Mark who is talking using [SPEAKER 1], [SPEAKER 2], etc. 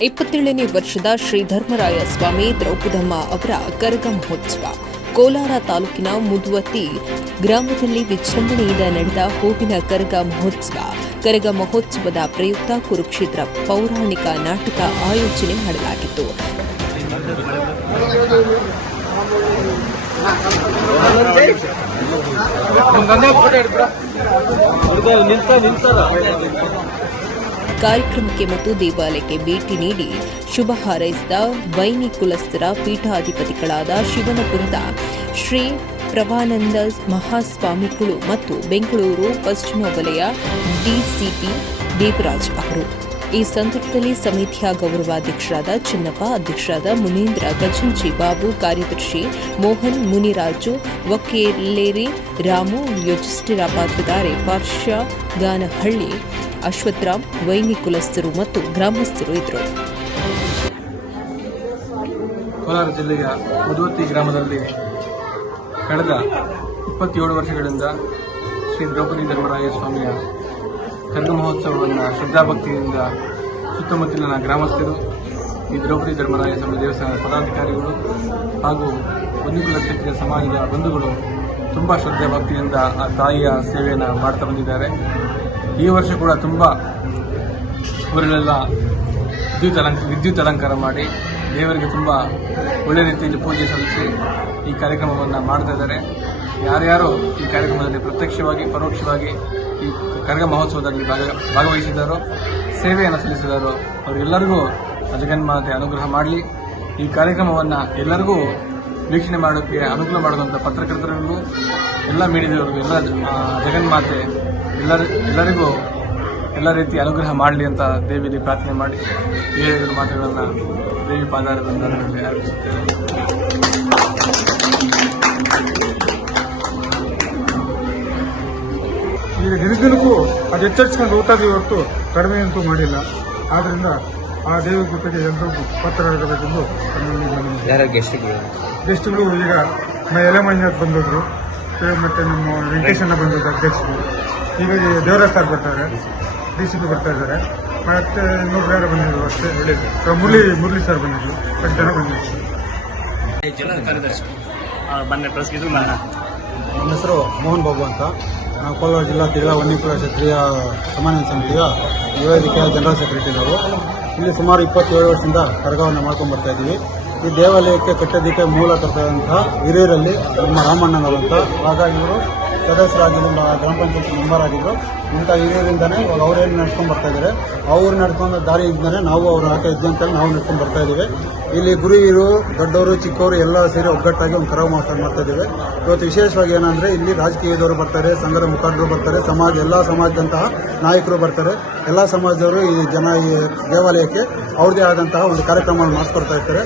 [SPEAKER 1] ಇಪ್ಪತ್ತೇಳನೇ ವರ್ಷದ ಶ್ರೀ ಧರ್ಮರಾಯ ಸ್ವಾಮಿ ದ್ರೌಪದಮ್ಮ ಅವರ ಕರಗ ಮಹೋತ್ಸವ. ಕೋಲಾರ ತಾಲೂಕಿನ ಮುದುವತಿ ಗ್ರಾಮದಲ್ಲಿ ವಿಜೃಂಭಣೆಯಿಂದ ನಡೆದ ಹೂವಿನ ಕರಗ ಮಹೋತ್ಸವ. ಕರಗ ಮಹೋತ್ಸವದ ಪ್ರಯುಕ್ತ ಕುರುಕ್ಷೇತ್ರ ಪೌರಾಣಿಕ ನಾಟಕ ಆಯೋಜನೆ ಮಾಡಲಾಗಿತ್ತು. ಕಾರ್ಯಕ್ರಮಕ್ಕೆ ಮತ್ತು ದೇವಾಲಯಕ್ಕೆ ಭೇಟಿ ನೀಡಿ ಶುಭ ಹಾರೈಸಿದ ವೈನಿ ಕುಲಸ್ಥರ ಪೀಠಾಧಿಪತಿಗಳಾದ ಶಿವನಪುರದ ಶ್ರೀ ಪ್ರಭಾನಂದ ಮಹಾಸ್ವಾಮಿಗಳು ಮತ್ತು ಬೆಂಗಳೂರು ಪಶ್ಚಿಮ ವಲಯ ಡಿಸಿಪಿ ದೇವರಾಜ್ ಅವರು. ಈ ಸಂದರ್ಭದಲ್ಲಿ ಸಮಿತಿಯ ಗೌರವಾಧ್ಯಕ್ಷರಾದ ಚಿನ್ನಪ್ಪ, ಅಧ್ಯಕ್ಷರಾದ ಮುನೀಂದ್ರ, ಗಜಂಜಿ ಬಾಬು, ಕಾರ್ಯದರ್ಶಿ ಮೋಹನ್, ಮುನಿರಾಜು, ವಕೀಲೇರಿ ರಾಮು ಯೋಜಿಸ್ಟಿರ ಪಾತ್ರಧಾರೆ ಗಾನಹಳ್ಳಿ, ಅಶ್ವತ್ಥರಾಮ್, ವೈನಿ ಕುಲಸ್ಥರು ಮತ್ತು ಗ್ರಾಮಸ್ಥರು ಇದ್ದರು.
[SPEAKER 2] ಕೋಲಾರ ಜಿಲ್ಲೆಯ ಮುದುವತ್ತಿ ಗ್ರಾಮದಲ್ಲಿ ಕಳೆದ ಇಪ್ಪತ್ತೇಳು ವರ್ಷಗಳಿಂದ ಶ್ರೀ ದ್ರೌಪದಿ ಧರ್ಮರಾಯ ಸ್ವಾಮಿಯ ಕರ್ಗ ಮಹೋತ್ಸವವನ್ನು ಶ್ರದ್ಧಾಭಕ್ತಿಯಿಂದ ಸುತ್ತಮುತ್ತಲಿನ ಗ್ರಾಮಸ್ಥರು, ಈ ದ್ರೌಪದಿ ಧರ್ಮರಾಯ ಸಭೆ ದೇವಸ್ಥಾನದ ಪದಾಧಿಕಾರಿಗಳು ಹಾಗೂ ಒಂದಿಕುಲ ಕ್ಷೇತ್ರ ಸಮಾಜದ ಬಂಧುಗಳು ತುಂಬ ಶ್ರದ್ಧೆ ಭಕ್ತಿಯಿಂದ ಆ ತಾಯಿಯ ಸೇವೆಯನ್ನು ಮಾಡ್ತಾ ಬಂದಿದ್ದಾರೆ. ಈ ವರ್ಷ ಕೂಡ ತುಂಬ ಊರಲ್ಲೆಲ್ಲ ವಿದ್ಯುತ್ ಅಲಂಕ, ವಿದ್ಯುತ್ ಅಲಂಕಾರ ಮಾಡಿ ದೇವರಿಗೆ ತುಂಬ ಒಳ್ಳೆ ರೀತಿಯಲ್ಲಿ ಪೂಜೆ ಸಲ್ಲಿಸಿ ಈ ಕಾರ್ಯಕ್ರಮವನ್ನು ಮಾಡ್ತಾ ಇದ್ದಾರೆ. ಯಾರ್ಯಾರು ಈ ಕಾರ್ಯಕ್ರಮದಲ್ಲಿ ಪ್ರತ್ಯಕ್ಷವಾಗಿ, ಪರೋಕ್ಷವಾಗಿ ಈ ಕರಗ ಮಹೋತ್ಸವದಲ್ಲಿ ಭಾಗ ಭಾಗವಹಿಸಿದ್ದಾರೋ, ಸೇವೆಯನ್ನು ಸಲ್ಲಿಸಿದಾರೋ ಅವರೆಲ್ಲರಿಗೂ ಆ ಜಗನ್ಮಾತೆ ಅನುಗ್ರಹ ಮಾಡಲಿ. ಈ ಕಾರ್ಯಕ್ರಮವನ್ನು ಎಲ್ಲರಿಗೂ ವೀಕ್ಷಣೆ ಮಾಡೋಕ್ಕೆ ಅನುಕೂಲ ಮಾಡುವಂಥ ಪತ್ರಕರ್ತರಿಗೂ ಎಲ್ಲ ಮೀಡಿಯಾದವರಿಗೂ, ಎಲ್ಲ ಜಗನ್ಮಾತೆ ಎಲ್ಲರ, ಎಲ್ಲರಿಗೂ ಎಲ್ಲ ರೀತಿ ಅನುಗ್ರಹ ಮಾಡಲಿ ಅಂತ ದೇವಿಯಲ್ಲಿ ಪ್ರಾರ್ಥನೆ ಮಾಡಿ. ಈ ಮಾತುಗಳನ್ನು ದೇವಿ ಪಾದಾರದಿಂದ ನನಗೆ
[SPEAKER 3] ಈಗ ದಿನದಿನಕ್ಕೂ ಅದು ಎಚ್ಚರಿಸ್ಕೊಂಡು ಹೋಗ್ತಾ ಹೊರತು ಕಡಿಮೆ ಅಂತೂ ಮಾಡಿಲ್ಲ. ಆದ್ರಿಂದ ಆ ದೇವಿ ಜೊತೆಗೆ ಎಲ್ಲರೂ ಪತ್ರ ಆಗಬೇಕೆಂದು ಮನವಿ.
[SPEAKER 4] ಯಾರ ಗೆಸ್ಟ್ಗಳು
[SPEAKER 3] ಗೆಸ್ಟ್ಗಳು ಈಗ ಮ- ಎಲೆ ಮಂಜುನಾಥ್ ಬಂದಿದ್ರು ಮತ್ತು ಮತ್ತೆ ನಮ್ಮ ವೆಂಕಟೇಶಣ್ಣ ಬಂದಿದ್ರು ಅಧ್ಯಕ್ಷರು. ಈಗ ದೇವರ ದೇವರಾಜ್ ಸರ್ ಬರ್ತಾರೆ ಡಿ ಸಿ ಪಿ ಬರ್ತಾ ಇದ್ದಾರೆ. ಮತ್ತೆ ಇನ್ನೂರು ಬೇರೆ ಬಂದಿದ್ರು ಅಷ್ಟೇ. ಮುರಳಿ ಮುರಳಿ ಸರ್ ಬಂದಿದ್ರು. ಎಷ್ಟು ಜನ ಬಂದಿದ್ರು.
[SPEAKER 4] ಜಿಲ್ಲಾ ಕಾರ್ಯದರ್ಶಿ. ಬನ್ನಿ ಪ್ರೆಸ್ಗೆ ಮಾಡೋಣ
[SPEAKER 5] ನನ್ನ ಹೆಸರು ಮೋಹನ್ ಬಾಬು ಅಂತ. ನಾವು ಕೋಲಾರ ಜಿಲ್ಲಾ ತಿರುಗಾ ವನ್ಯಕುಲ ಕ್ಷತ್ರಿಯ ಸಮಾನ ಸಮಿತಿಯ ನಿವೇದಿಕೆಯ ಜನರಲ್ ಸೆಕ್ರೆಟರಿ ನಾವು. ಇಲ್ಲಿ ಸುಮಾರು ಇಪ್ಪತ್ತೇಳು ವರ್ಷದಿಂದ ಕರಗವನ್ನು ಮಾಡ್ಕೊಂಡು ಬರ್ತಾ ಇದ್ದೀವಿ ಈ ದೇವಾಲಯಕ್ಕೆ ಕಟ್ಟೋದಕ್ಕೆ ಮೂಲ ಕಟ್ಟದಂತಹ ಹಿರಿಯರಲ್ಲಿ ನಮ್ಮ ರಾಮಣ್ಣನವರು ಅಂತ. ಹಾಗಾಗಿ ಇವರು ನಮ್ಮ ಗ್ರಾಮ ಪಂಚಾಯತ್ ಮೆಂಬರ್ ಆಗಿದ್ರು ಇಂಥ ಹಿರಿಯರಿಂದನೇ ಇವಾಗ ಅವ್ರೇನು ನಡ್ಕೊಂಡು ಬರ್ತಾ ಇದ್ದಾರೆ ಅವ್ರು ನಡ್ಕೊಂಡು ದಾರಿ ಇದ್ದರೆ ನಾವು ಅವ್ರ ಇದ್ದು ಅಂತೇಳಿ ನಾವು ನಡ್ಕೊಂಡು ಬರ್ತಾ ಇದ್ದೀವಿ. ಇಲ್ಲಿ ಗುರುಹಿರು ದೊಡ್ಡವರು, ಚಿಕ್ಕವರು ಎಲ್ಲ ಸೇರಿ ಒಗ್ಗಟ್ಟಾಗಿ ಒಂದು ಕರವ ಮಹೋತ್ಸವ ಮಾಡ್ತಾ ಇದ್ದೀವಿ. ಇವತ್ತು ವಿಶೇಷವಾಗಿ ಏನಂದ್ರೆ ಇಲ್ಲಿ ರಾಜಕೀಯದವರು ಬರ್ತಾರೆ, ಸಂಘದ ಮುಖಂಡರು ಬರ್ತಾರೆ, ಸಮಾಜ, ಎಲ್ಲ ಸಮಾಜದಂತಹ ನಾಯಕರು ಬರ್ತಾರೆ. ಎಲ್ಲ ಸಮಾಜದವರು ಈ ಜನ ಈ ದೇವಾಲಯಕ್ಕೆ ಅವ್ರದೇ ಆದಂತಹ ಒಂದು ಕಾರ್ಯಕ್ರಮವನ್ನು ಮಾಡಿಸ್ಕೊಡ್ತಾ ಇರ್ತಾರೆ.